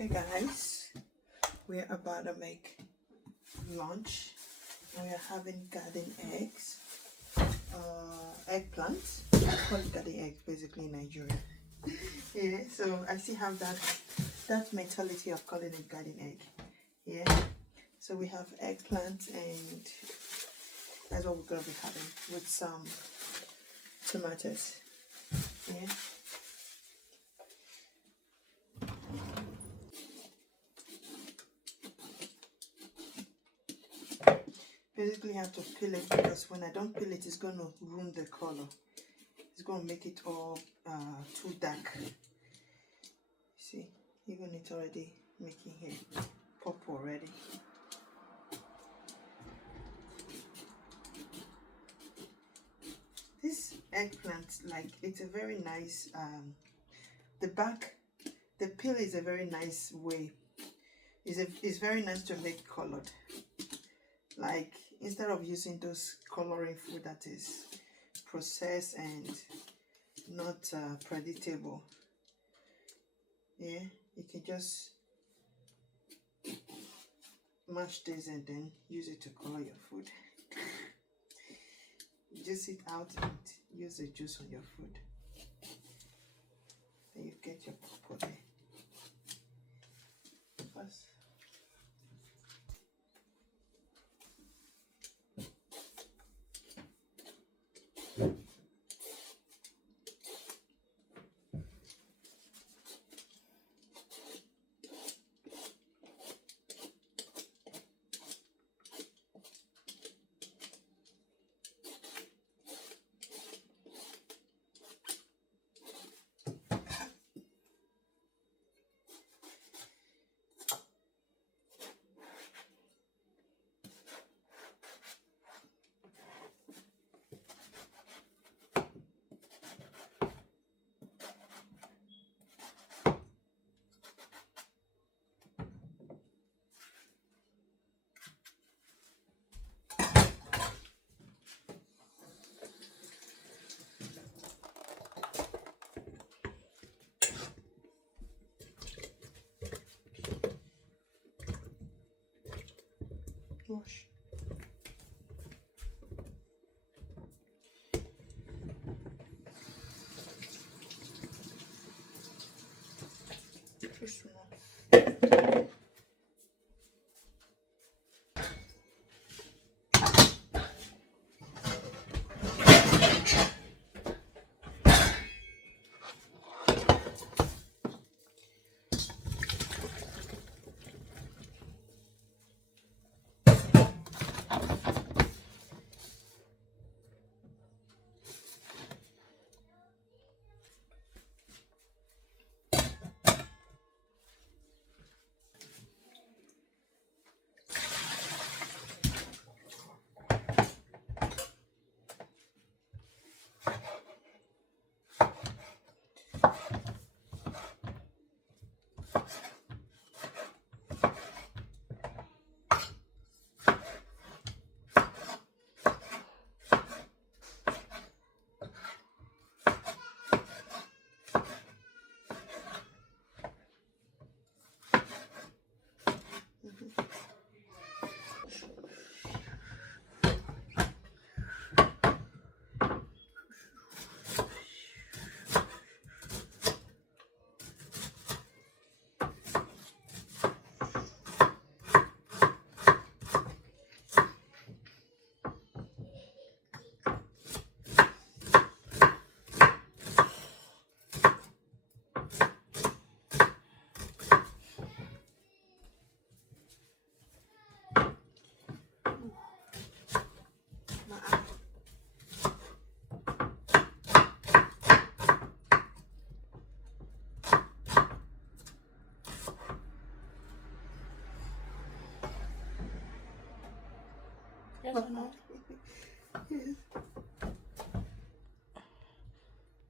Okay guys, we're about to make lunch and we are having garden eggs, eggplants. I call it garden egg basically in Nigeria. Yeah, so I still have that mentality of calling it garden egg. Yeah, so we have eggplant and that's what we're going to be having with some tomatoes. Yeah. Basically, I have to peel it because when I don't peel it, it's going to ruin the color. It's going to make it all too dark. See, even it's already making it pop already. This eggplant, like, it's a very nice, the peel is a very nice way. It's very nice to make colored. Like, instead of using those coloring food that is processed and not predictable, yeah, you can just mash this and then use it to color your food. Juice it out and use the juice on your food. Then you get your pawpaw there. First, wash. Too small. Yes or no? Yes.